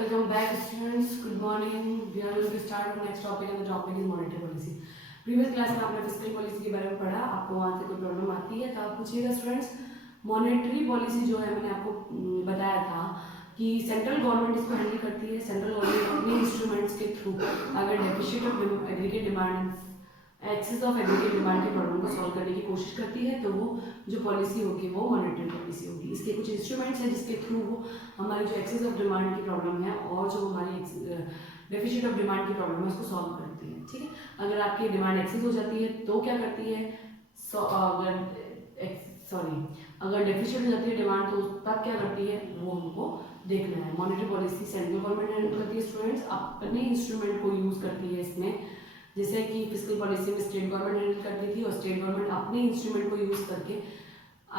welcome back students. Good morning. We are going to start our next topic and the topic is monetary policy. Previous class में आपने fiscal policy के बारे में पढ़ा, आपको वहाँ से कोई प्रॉब्लम आती है तो आप पूछिएगा स्टूडेंट्स। मॉनेटरी पॉलिसी जो है मैंने आपको बताया था कि सेंट्रल गवर्नमेंट इसको हैंडल करती है। सेंट्रल गवर्नमेंट अपने इंस्ट्रूमेंट्स के थ्रू अगर deficit of aggregate demand, excess of aggregate demand के प्रॉब्लम को सॉल्व करने की कोशिश करती है तो वो जो पॉलिसी होगी वो मॉनेटरी पॉलिसी होगी। इसके कुछ इंस्ट्रूमेंट्स हैं जिसके थ्रू वो हमारी जो एक्सेस ऑफ डिमांड की प्रॉब्लम है और जो हमारी डेफिसिट ऑफ डिमांड की प्रॉब्लम है उसको सॉल्व करती है। ठीक है, अगर आपकी डिमांड एक्सेस हो जाती है तो क्या करती है, अगर डेफिसिट हो जाती है डिमांड तो तब क्या करती है वो हमको देखना है। Monetary policy central government handle करती है स्टूडेंट्स, अपने इंस्ट्रूमेंट को यूज करती है इसमें। जैसे कि फिस्कल पॉलिसी में स्टेट गवर्नमेंट हैंडल करती थी और स्टेट गवर्नमेंट अपने इंस्ट्रूमेंट को यूज करके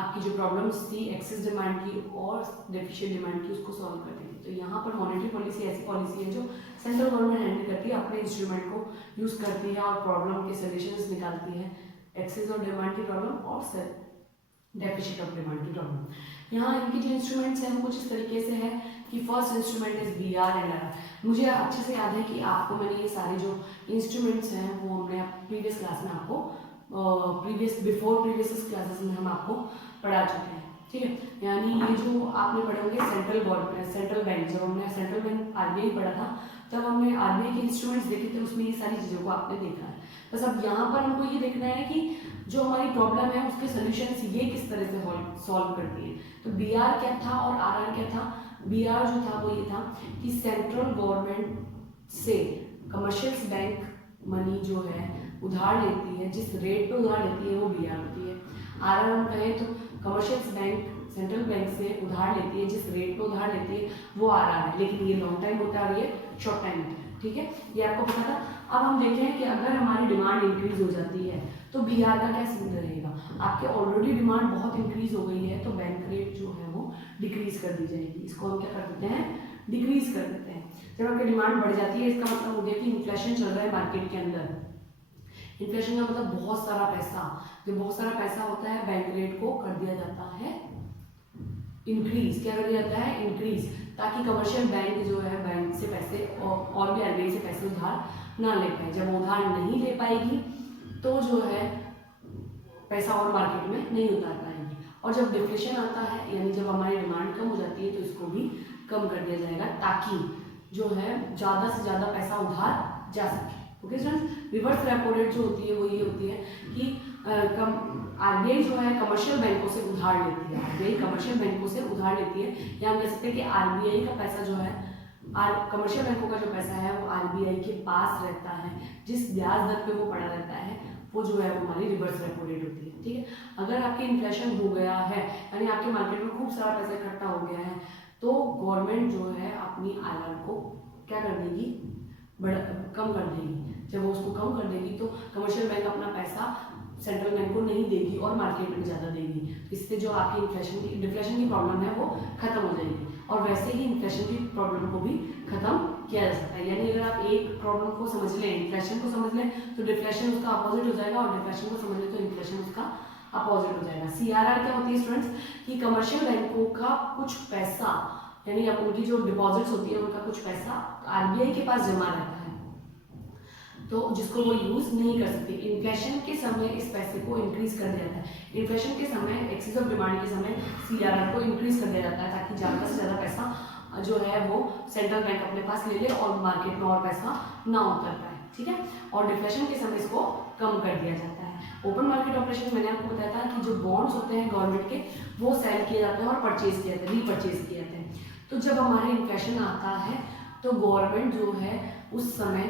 आपकी जो प्रॉब्लम्स थी एक्सेस डिमांड की और डेफिशिएंट डिमांड की उसको सॉल्व करती थी। तो यहाँ पर मॉनेटरी पॉलिसी ऐसी पॉलिसी है जो सेंट्रल गवर्नमेंट हैंडल करती है, अपने इंस्ट्रूमेंट को यूज करती है और प्रॉब्लम के सोल्यूशंस निकालती है, एक्सेस और डिमांड की प्रॉब्लम और डेफिशिएंट ऑफ डिमांड की प्रॉब्लम। यहाँ इनकी जो इंस्ट्रूमेंट्स हैं वो कुछ इस तरीके से है कि first instrument is BR and RR। मुझे अच्छे से याद है कि आपको मैंने ये सारे जो इंस्ट्रूमेंट्स हैं वो हमने प्रीवियस क्लास में आपको प्रीवियस क्लासेस में हम आपको पढ़ा चुके हैं। ठीक है, यानी ये जो आपने पढ़े होंगे सेंट्रल बैंक, जब हमने सेंट्रल बैंक RBI पढ़ा था तब हमने RBI के इंस्ट्रूमेंट्स देखे थे, उसमें ये सारी चीज़ों को आपने देखा है। बस अब यहाँ पर हमको ये देखना है कि जो हमारी प्रॉब्लम है उसके सोल्यूशंस ये किस तरह से सॉल्व करती है। तो BR क्या था और RR क्या था। BR जो था वो ये था कि सेंट्रल गवर्नमेंट से कमर्शियल बैंक मनी जो है उधार लेती है, जिस रेट पे उधार लेती है वो BR होती है। RR हम कहें तो कमर्शियल बैंक सेंट्रल बैंक से उधार लेती है, जिस रेट पे उधार लेती है वो RR है, लेकिन ये लॉन्ग टाइम होता है और ये शॉर्ट टाइम होता है। ठीक है, ये आपको पता था। अब हम देखें कि अगर हमारी डिमांड इंक्रीज हो जाती है तो BR का क्या सीन रहेगा। आपके ऑलरेडी डिमांड बहुत इंक्रीज हो गई है तो बैंक रेट जो है वो डिक्रीज कर दी जाएगी। इसको हम क्या कर देते हैं, डिक्रीज कर देते हैं। जब आपकी डिमांड बढ़ जाती है इसका मतलब हो गया कि इन्फ्लेशन चल रहा है मार्केट के अंदर। इन्फ्लेशन का मतलब बहुत सारा पैसा, जब बहुत सारा पैसा होता है बैंक रेट को कर दिया जाता है इंक्रीज। क्या कर दिया जाता है, इंक्रीज, ताकि कमर्शियल बैंक जो है बैंक से पैसे और भी RBI से पैसे उधार ना ले पाए। जब उधार नहीं ले पाएगी तो जो है पैसा और मार्केट में नहीं उतार पाएगी। और जब डिफ्लेशन आता है यानी जब हमारी डिमांड कम हो जाती है तो इसको भी कम कर दिया जाएगा ताकि जो है ज़्यादा से ज़्यादा पैसा उधार जा सके। Okay students, reverse repo rate जो होती है वो ये होती है कि RBI जो है कमर्शियल बैंकों से उधार लेती है। RBI कमर्शियल बैंकों से उधार लेती है, या हम कह सकते हैं कि RBI का पैसा जो है कमर्शियल बैंकों का जो पैसा है वो RBI के पास रहता है, जिस ब्याज दर पे वो पड़ा रहता है वो जो है वो हमारी रिवर्स रेपो रेट होती है। ठीक है, अगर आपकी इन्फ्लेशन हो गया है यानी आपके मार्केट में खूब सारा पैसा इकट्ठा हो गया है तो गवर्नमेंट जो है अपनी IR को क्या कर देगी, कम कर देगी। जब वो उसको कम कर देगी तो कमर्शियल बैंक अपना पैसा सेंट्रल बैंक को नहीं देगी और मार्केट में ज़्यादा देगी। इससे जो आपकी डिफ्लेशन की प्रॉब्लम है वो खत्म हो जाएगी और वैसे ही इन्फ्लेशन की प्रॉब्लम को भी खत्म किया जा सकता है। यानी अगर आप एक प्रॉब्लम को समझ लें, इन्फ्लेशन को समझ लें तो डिफ्लेशन उसका अपोजिट हो जाएगा और डिफ्लेशन को समझ लें तो इन्फ्लेशन उसका अपोजिट हो जाएगा। CRR क्या होती है स्टूडेंट्स, कि कमर्शियल बैंकों का कुछ पैसा यानी उनकी जो डिपॉजिट्स होती है उनका कुछ पैसा RBI के पास जमा रहता है तो जिसको वो यूज नहीं कर सकते। इन्फ्लेशन के समय इस पैसे को इंक्रीज कर दिया जाता है। इन्फ्लेशन के समय एक्सेस ऑफ डिमांड के समय CRR को इंक्रीज कर दिया जाता है ताकि ज़्यादा से ज़्यादा पैसा जो है वो सेंट्रल बैंक अपने पास ले ले और मार्केट में और पैसा ना उतर पाए। ठीक है, और डिफ्लेशन के समय इसको कम कर दिया जाता है। ओपन मार्केट ऑपरेशन मैंने आपको बताया था कि जो बॉन्ड्स होते हैं गवर्नमेंट के वो सेल किए जाते हैं और परचेज किए जाते हैं, रीपरचेज किए जाते हैं। तो जब हमारे इन्फ्लेशन आता है तो गवर्नमेंट जो है उस समय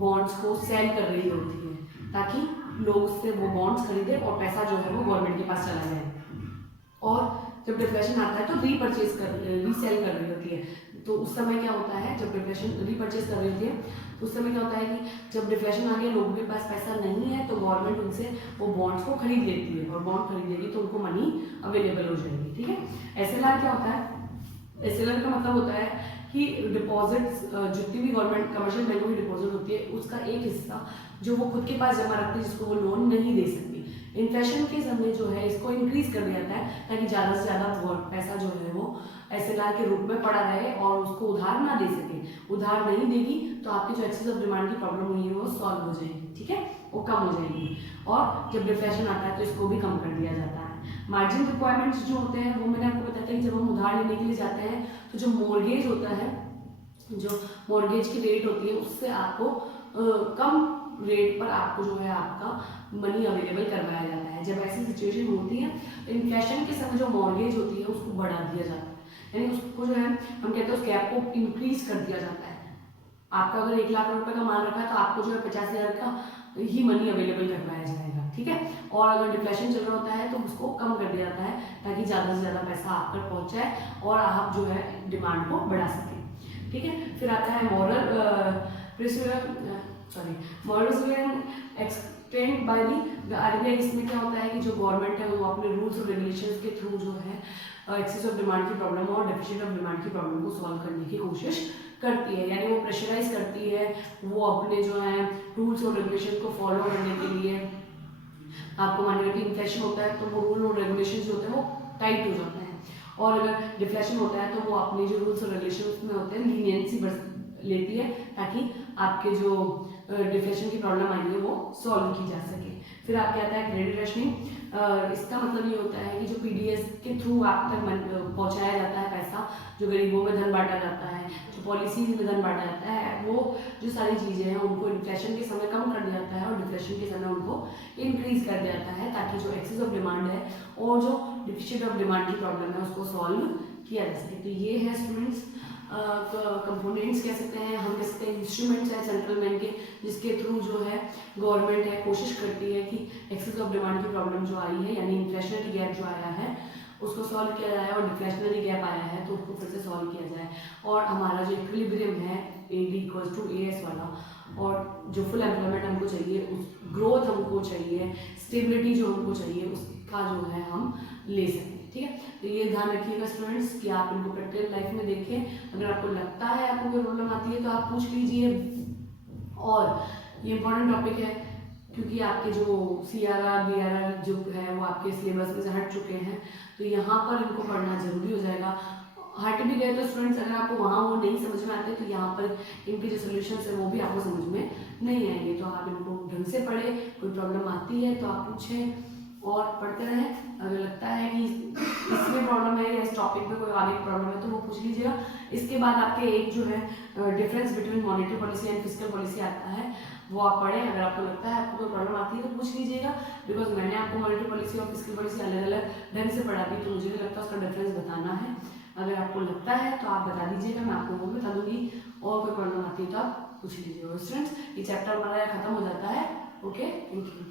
बॉन्ड्स को सेल कर रही होती है ताकि लोग उससे वो बॉन्ड्स खरीदे और पैसा जो है वो गवर्नमेंट के पास चला जाए। और जब डिफ्लेशन आता है तो रीसेल कर रही होती है। तो उस समय क्या होता है, जब डिफ्लेशन रीपरचेज कर रही होती है तो उस समय क्या होता है कि जब डिफ्लेशन आ गया लोगों के पास पैसा नहीं है तो गवर्नमेंट उनसे वो बॉन्ड्स को खरीद लेती है और बॉन्ड खरीदेगी तो उनको मनी अवेलेबल हो जाएगी। ठीक है, SLR क्या होता है, SLR का मतलब होता है कि डिपॉजिट्स जितनी भी गवर्नमेंट कमर्शियल बैंकों की डिपॉजिट होती है उसका एक हिस्सा जो वो खुद के पास जमा रखती है जिसको वो लोन नहीं दे सकती। इन्फ्लेशन के समय जो है इसको इंक्रीज कर दिया जाता है ताकि ज़्यादा से ज़्यादा पैसा जो है वो SLR के रूप में पड़ा रहे और उसको उधार ना दे सके। उधार नहीं देगी तो आपकी जो एक्सेस ऑफ डिमांड की प्रॉब्लम हुई है वो सॉल्व हो जाएगी, ठीक है, वो कम हो जाएगी। और जब डिफ्लेशन आता है तो इसको भी कम कर दिया जाता है। मार्जिन रिक्वायरमेंट्स जो होते हैं वो मैंने आपको बताया था कि जब हम उधार लेने के लिए जाते हैं तो जो मॉर्गेज होता है, जो मॉर्गेज की रेट होती है उससे आपको कम रेट पर आपको जो है आपका मनी अवेलेबल करवाया जाता है। जब ऐसी सिचुएशन होती है तो इन्फ्लेशन के समय जो मॉर्गेज होती है उसको बढ़ा दिया जाता है, यानी उसको जो है हम कहते हैं उस गैप को इंक्रीज कर दिया जाता है। आपका अगर 1 लाख रुपए का माल रखा है तो आपको जो है 50,000 का ही मनी अवेलेबल करवाया जाएगा, ठीक है। और अगर डिफ्लेशन चल रहा होता है तो उसको कम कर दिया जाता है ताकि ज़्यादा से ज़्यादा पैसा आप तक पहुँच जाए और आप जो है डिमांड को बढ़ा सकें, ठीक है। फिर आता है moral extend by the RBI. इसमें क्या होता है कि जो गवर्नमेंट है वो अपने रूल्स और रेगुलेशंस के थ्रू जो है एक्सेस ऑफ डिमांड की प्रॉब्लम और डेफिशिएंट ऑफ डिमांड की प्रॉब्लम को सॉल्व करने की कोशिश करती है, यानी वो प्रेशराइज करती है, वो अपने जो है रूल्स और रेगुलेशन को फॉलो करने के लिए। आपको मान लीजिए कि इन्फ्लेशन होता है तो वो रूल और रेगुलेशन जो होते हैं वो टाइट हो जाते हैं, और अगर डिफ्लेशन होता है तो वो अपने जो रूल्स और रेगुलेशन में होते हैं लीनियंसी लेती है ताकि आपके जो डिफ्लेशन की प्रॉब्लम आई है वो सॉल्व की जा सके। फिर आपके आता है क्रेडिट रेशनिंग। इसका मतलब ये होता है कि जो पीडीएस के थ्रू आप तक पहुंचाया जाता है पैसा, जो गरीबों में धन बांटा जाता है, जो पॉलिसीज में धन बांटा जाता है, वो जो सारी चीज़ें हैं उनको इन्फ्लेशन के समय कम कर दिया जाता है और डिफ्लेशन के समय उनको इंक्रीज कर दिया जाता है ताकि जो एक्सेस ऑफ डिमांड है और जो डिफिशिएंट ऑफ डिमांड की प्रॉब्लम है उसको सॉल्व किया जा सके। तो ये है स्टूडेंट्स कंपोनेंट्स कह सकते हैं, हम कह सकते हैं इंस्ट्रूमेंट्स हैं सेंट्रल बैंक के जिसके थ्रू जो है गवर्नमेंट है कोशिश करती है कि एक्सेस ऑफ डिमांड की प्रॉब्लम जो आई है यानी इन्फ्लेशनरी गैप जो आया है उसको सॉल्व किया जाए और डिफ्लेशनरी गैप आया है तो उसको फिर से सॉल्व किया जाए। और हमारा जो इक्विलिब्रियम है AD=AS वाला, और जो फुल एम्प्लॉयमेंट हमको चाहिए, उस ग्रोथ हमको चाहिए, स्टेबिलिटी जो हमको चाहिए उसका जो है हम ले सकें, ठीक है। तो ये ध्यान रखिएगा स्टूडेंट्स कि आप इनको प्रैक्टिकल लाइफ में देखें। अगर आपको लगता है आपको कोई प्रॉब्लम आती है तो आप पूछ लीजिए, और ये इंपॉर्टेंट टॉपिक है क्योंकि आपके जो CRR BRR जो है वो आपके सिलेबस में से हट चुके हैं, तो यहाँ पर इनको पढ़ना जरूरी हो जाएगा। हट भी गए तो स्टूडेंट्स अगर आपको वहाँ वो नहीं समझ में आते तो यहाँ पर इनके जो सोल्यूशंस है वो भी आपको समझ में नहीं आएंगे। तो आप इनको ढंग से पढ़ें, कोई प्रॉब्लम आती है तो आप पूछें और पढ़ते रहें। अगर लगता है कि इसमें प्रॉब्लम है या इस टॉपिक में कोई आगे प्रॉब्लम है तो वो पूछ लीजिएगा। इसके बाद आपके एक जो है difference between monetary policy and fiscal policy आता है, वो आप पढ़ें। अगर आपको लगता है आपको कोई प्रॉब्लम आती है तो पूछ लीजिएगा, बिकॉज मैंने आपको मॉनेटरी पॉलिसी और फिस्कल पॉलिसी अलग अलग ढंग से पढ़ा दी तो मुझे नहीं लगता उसका डिफरेंस बताना है। अगर आपको लगता है तो आप बता दीजिएगा, मैं आपको वो बता दूंगी, और कोई प्रॉब्लम आती है तो आप पूछ लीजिएगा। स्टूडेंट्स ये चैप्टर हमारा खत्म हो जाता है। Okay, thank you.